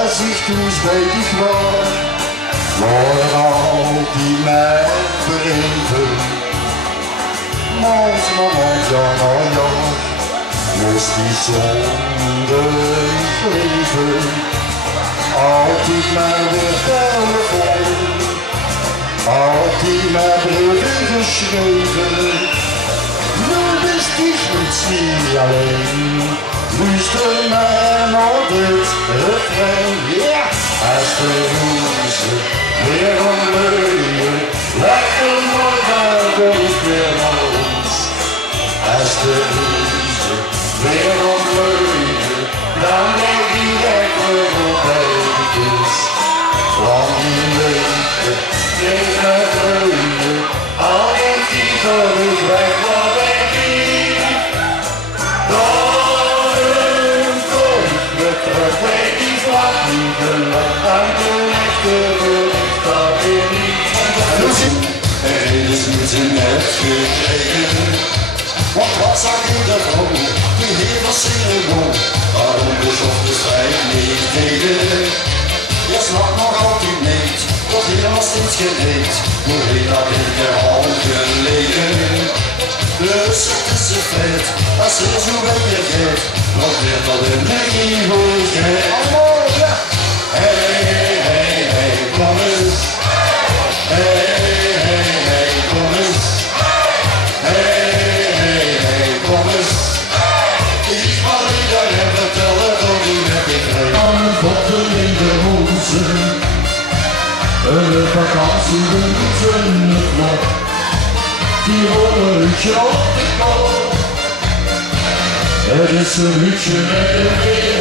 Als ik toen spijtig was, waren al die mij vergeten. Mond, ja, nou ja, moest die zonde leven. Altijd mijn weer telefoon, altijd mijn brieven geschreven. Nu wist ik niet meer alleen. Luister mij naar dit refrein, ja! Als de roze weer omleunen, lekker morgen kom ik weer naar ons. Als de roze weer omleunen, dan denk ik lekker op eventjes. Van die leuke tegen vreugde, al denk ik dat ik weg wat ik lief. Terug weet ik wat niet gelukt aan de liefde wil ik dat weer niet. Er is niets in het gekregen, want wat zag je daarvan? De heer was zeer waarom bezocht de strijd niet tegen? Je snapt nog altijd niet, tot hier was steeds gereed, hoe heet dat in de hand gelegen? Dus het is een feit, als je zo weet je geeft, nog weer tot in de eeuwigheid. Allemaal, ja! Hey, hey, hey, hey, kom eens. Hey, hey, hey, kom eens. Hey, hey, hey, kom eens. Ik mag iedereen vertellen dat u net begrijpt. Aan een botten in de rozen, een vakantie in het vlot. Die rollertje op de kop. Het is een hutje met een weer.